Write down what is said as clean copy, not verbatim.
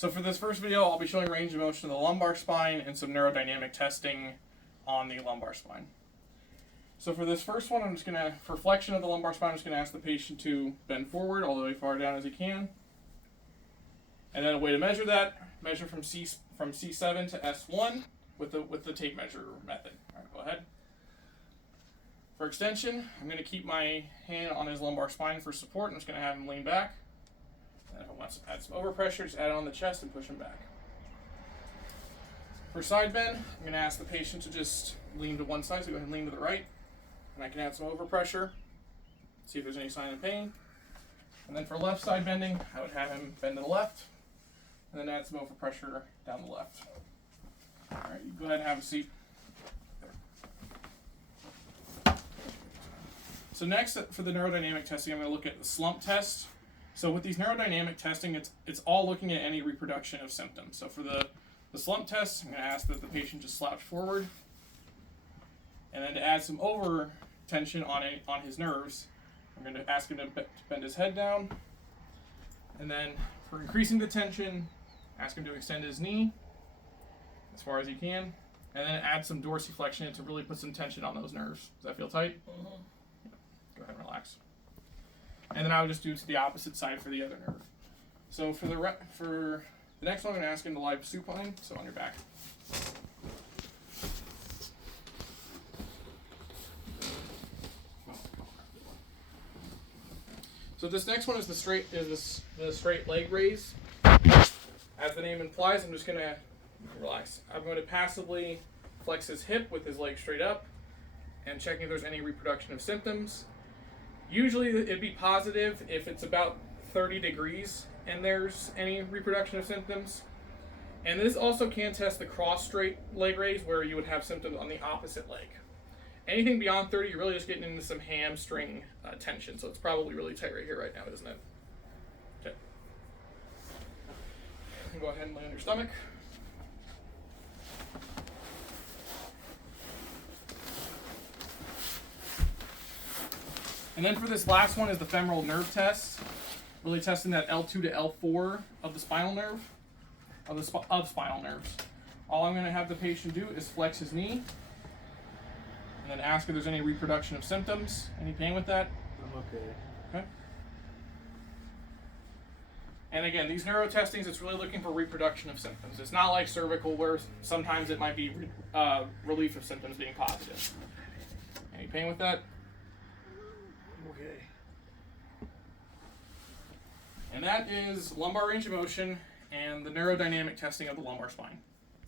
So for this first video, I'll be showing range of motion of the lumbar spine and some neurodynamic testing on the lumbar spine. So for this first one, for flexion of the lumbar spine, I'm just going to ask the patient to bend forward all the way far down as he can. And then a way to measure that, measure from C7 to S1 with the tape measure method. All right, go ahead. For extension, I'm going to keep my hand on his lumbar spine for support. I'm just going to have him lean back. And if I want to add some overpressure, just add it on the chest and push him back. For side bend, I'm going to ask the patient to just lean to one side, so go ahead and lean to the right. And I can add some overpressure, see if there's any sign of pain. And then for left side bending, I would have him bend to the left, and then add some overpressure down the left. All right, you go ahead and have a seat. So next, for the neurodynamic testing, I'm going to look at the slump test. So with these neurodynamic testing, it's all looking at any reproduction of symptoms. So for the slump test, I'm going to ask that the patient just slouch forward, and then to add some over tension on his nerves, I'm going to ask him to bend his head down, and then for increasing the tension, ask him to extend his knee as far as he can, and then add some dorsiflexion to really put some tension on those nerves. Does that feel tight? Mm-hmm. Yeah. Go ahead and relax. And then I would just do it to the opposite side for the other nerve. So for the next one, I'm going to ask him to lie supine, so on your back. So this next one is the straight leg raise. As the name implies, I'm just going to relax. I'm going to passively flex his hip with his leg straight up and checking if there's any reproduction of symptoms. Usually it'd be positive if it's about 30 degrees and there's any reproduction of symptoms. And this also can test the cross straight leg raise where you would have symptoms on the opposite leg. Anything beyond 30, you're really just getting into some hamstring tension. So it's probably really tight right here right now, isn't it? Okay. Go ahead and lay on your stomach. And then for this last one is the femoral nerve test. Really testing that L2 to L4 of the spinal nerve, of spinal nerves. All I'm going to have the patient do is flex his knee, and then ask if there's any reproduction of symptoms. Any pain with that? I'm okay. Okay. And again, these neuro testings, it's really looking for reproduction of symptoms. It's not like cervical where sometimes it might be relief of symptoms being positive. Any pain with that? Okay. And that is lumbar range of motion and the neurodynamic testing of the lumbar spine.